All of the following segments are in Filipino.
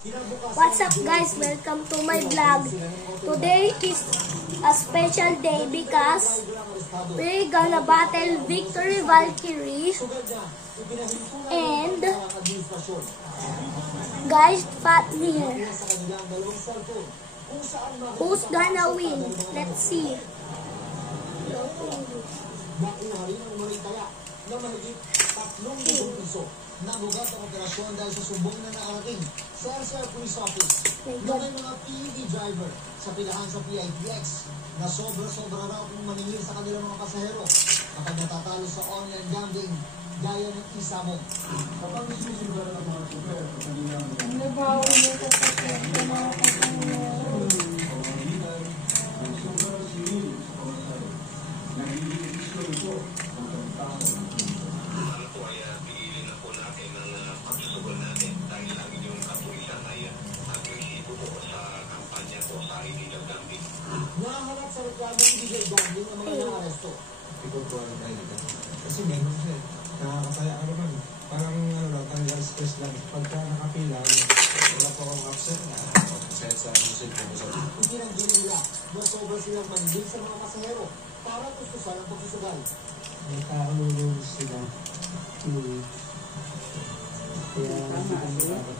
What's up guys, welcome to my vlog. Today is a special day because we're gonna battle Victory Valkyrie and guys Fatmir. Who's gonna win? Let's see. Nabugat ang operasyon dahil sa sumbong na nakarating sa LCR Police Office na may mga PUV driver sa pilahan sa PITX na sobra-sobra raw kung maningil sa kanilang mga pasahero kapag natatalo sa online gambling gaya ng isabong. Kapag nasusunod na ng mga super sa kanilang nahanap sa reklamo ng illegal gambling ang mga naaresto. Ipagkuhan tayo nito. Kasi meron siya. Nakakasaya ka naman. Parang tanggal stress lang. Pagka nakapila, wala po akong upset na. Upset sa music. Hindi lang ginila na sobra silang manhid sa mga pasahero para tustusan ang pagsusugal. May tao sila. Kaya hindi ko dapat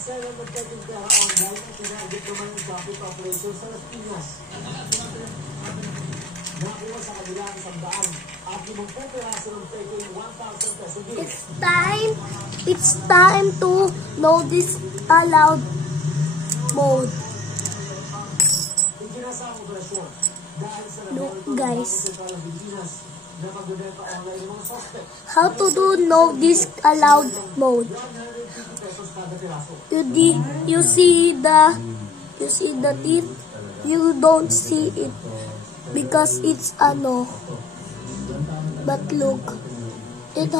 Seller magtating pera online at tinagit naman ang traffic operation sa Las Piñas. Nakuha sa kanila ang 100 at 50 peraso ng peking 1,000 peso bill. It's time to know this allowed mode. Ikinasa ang operasyon dahil sa Look guys. na magbebenta online ng mga suspect. How to do know this allowed mode? You see the teeth? You don't see it because it's a no. But look, it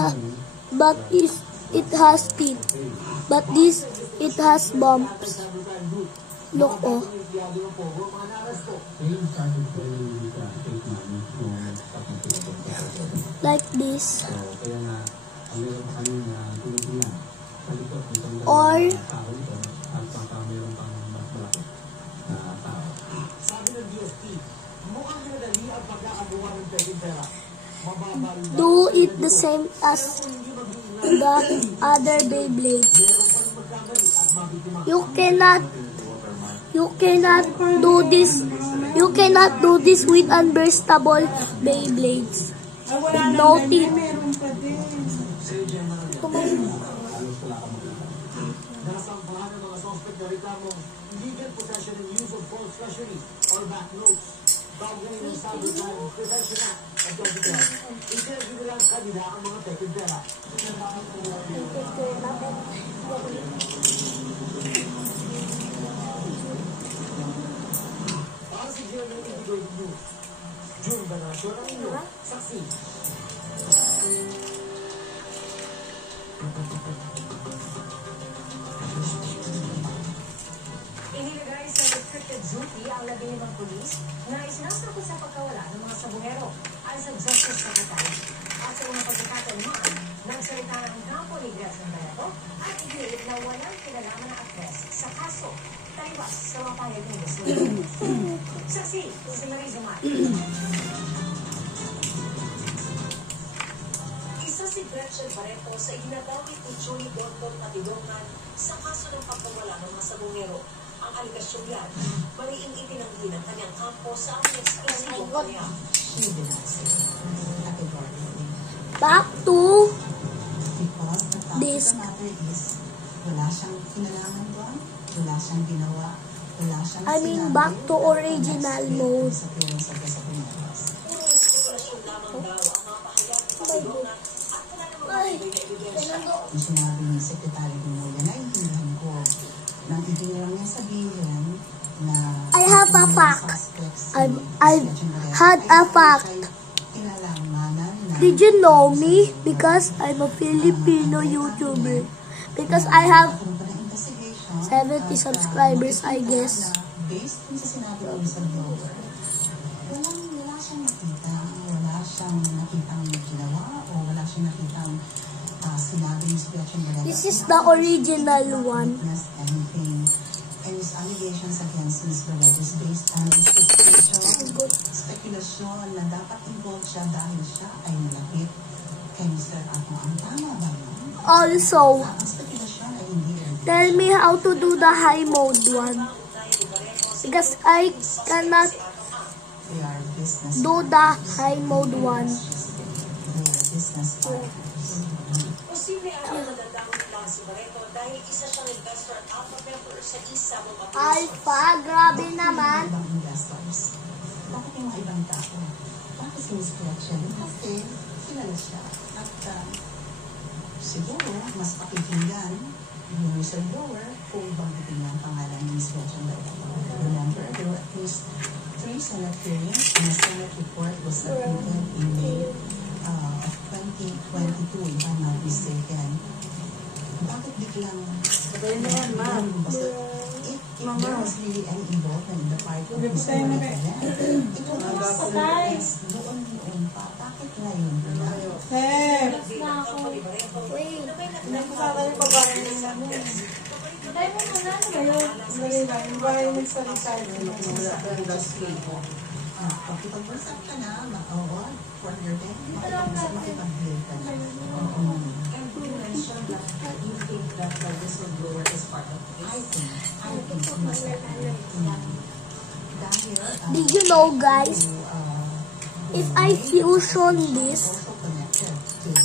has teeth. But this it has bumps. Look oh. Like this. Or do it the same as the other Beyblade. You cannot do this with unburstable Beyblades. No teeth. Nasampahan ng mga suspect na reklamong illegal possession and use of false treasury or banknotes. Bagay ng Cybercrime Prevention Act of 2012. Interview nila ang kanila ang mga peking pera. Para sa GMA Integrated News, June Bernasyon ang inyong saksi. Inilagay sa restricted duty ang 15 pulis na isinasakot sa pagkawala ng mga sabungero ayon sa Justice Secretary. At sa mga pagkakataon naman, nagsalita ng kampo ni Gretchen Barreto at igilid na walang kinalaman na aktres sa kaso taliwas sa mga payag ng gusto. Saksi, si Marisa Mar. Isa si Gretchen Barreto sa iginagawit ni Julie Dondon Matidongan sa kaso ng pagkawala ng mga sabungero. Ang aligasyon yan, mariing itinanggi ng kanyang kampo sa aming eksklusibong kanya. Back to this. Wala siyang kinalaman doon, wala siyang ginawa, wala siyang back to original mode. Puro spekulasyon lamang daw ang mga pahayag ng Matidongan at wala namang mga ebidensya. Yung sinabi ni Secretary Binoya, naiintindihan ko. Nang itinirang niya sabihin na I have a fact. I had a fact. Did you know me? Because I'm a Filipino YouTuber. Because I have 70 subscribers, I guess. Based sa sinabi ng whistleblower, wala siyang nakita, wala siyang nakitang ginawa o wala siyang nakitang sinabing si Gretchen Barreto. This is the original one. Anything. And his allegations against Ms. Barreto is based on speculation na dapat involved siya dahil siya ay malapit kay Mr. Atong. Ang tama ba yun? Also, Ang speculation ay hindi. tell me how to do the high mode one. Because I cannot They are business. do the high mode one. They are business partners. Posible ang nadadamot lang si Barreto dahil isa siyang investor at alpha member sa isa mong Alpha, grabe naman. Ibang investors. Bakit yung mga ibang tao? Bakit si Ms. Gretchen? Kasi kilala siya. At siguro, mas pakikinggan yung whistleblower kung banggitin niya ang pangalan ni Ms. Gretchen Barreto. Remember, there were at least 3 Senate hearings and a Senate report was submitted in May of 2022, if I'm not mistaken. Bakit biglang basta if there was really any involvement in the part of Ms. Barreto, ito noon pa. Bakit ngayon? Wait. Pakipag-usap ka na, for your benefit, makipag-deal ka na. And you mentioned that you think that the whistleblower is part of it. I think mas Did you know, guys? If I fusion this, also connected to the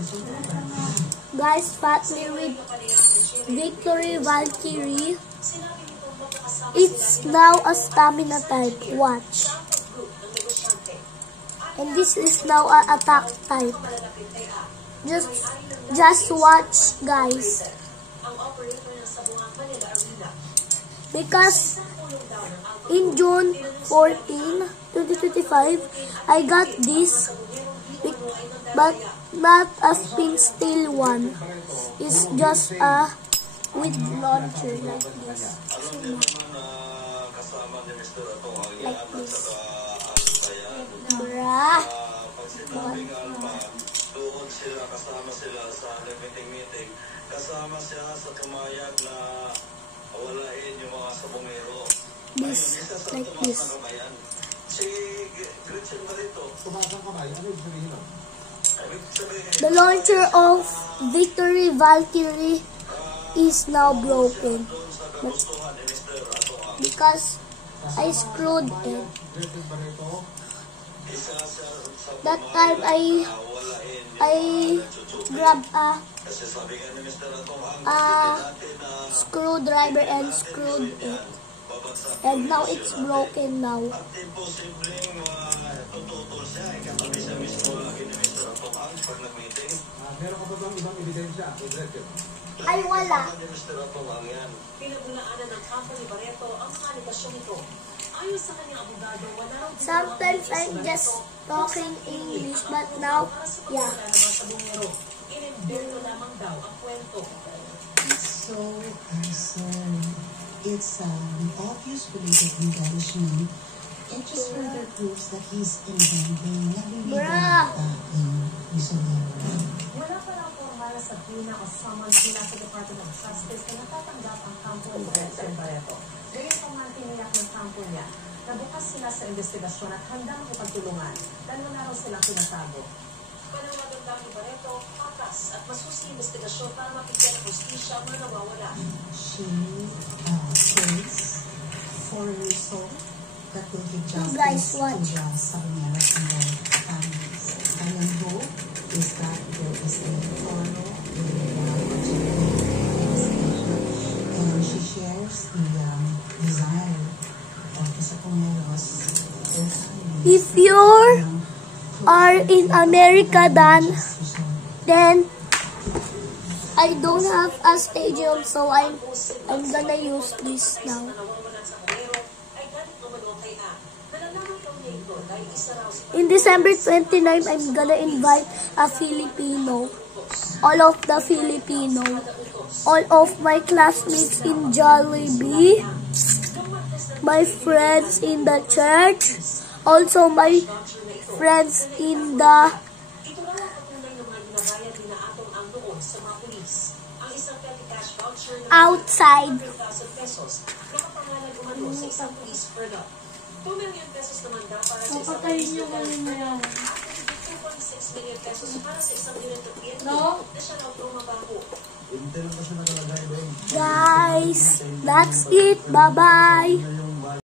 whistleblower. guys, partly with Victory Valkyrie, it's now a stamina type. Watch. And this is now an attack type. Just watch, guys. Because in June 14, 2025, I got this, but not a spin steel one. It's just a with launcher like this. Like this. Bruh. Doon sila, kasama sila sa meeting. Kasama siya sa tumayag na walain yung mga sabongero. This, like this. Si Gretchen Barreto, Tumasang kamay, ano yung sabihin nun? The launcher of Victory Valkyrie is now broken. Because I screwed it. Gretchen Barreto, That time I grabbed a screwdriver and screwed it. And now it's broken now. meron ka ba bang ibang ebidensya kay Gretchen? Ay, wala. Pinagulaanan ng kampo ni Barreto ang mga aligasyon nito. Ayon sa kanyang abogado, wala raw Sometimes I'm just talking English, but now, yeah. Inimbento lamang daw ang kwento. So it's obvious related embellishment. It just further proves that he's inventing Bruh. Wala pa lang formal na sabihin o summons mula sa Department of Justice na natatanggap ang kampo ni Gretchen Barreto. Ngayon pa man tiniyak ng kampo niya na bukas sila sa investigasyon at handang makipagtulungan dahil wala raw silang tinatago. Panawagan lang ni Barreto, patas at masusi investigasyon para mapigyan ng hustisya ang mga nawawala. She prays for her soul that will give justice guys, to watch. the Sabanero and their families. Kanyang hope is that there is a thorough investigation, and she shares the desire of the Sabangeros, their families. If you are in America, then I don't have a stadium, so I'm gonna use this now. In December 29, I'm gonna invite a Filipino. All of the Filipino. All of my classmates in Jollibee. My friends in the church. Also my friends in the Ito raw ang patunay ng mga binabayad ni na Atong ang doon sa mga pulis. Ang isang petty cash voucher na outside. 100,000 pesos nakapangalan umano sa isang pulis per lot. 2 million pesos naman daw para sa isang pulis per lot. At 2.6 million pesos para sa isang unit of PNP na siya raw tumabako. Hindi lang pa siya nakalagay doon. Guys, that's it. Bye-bye.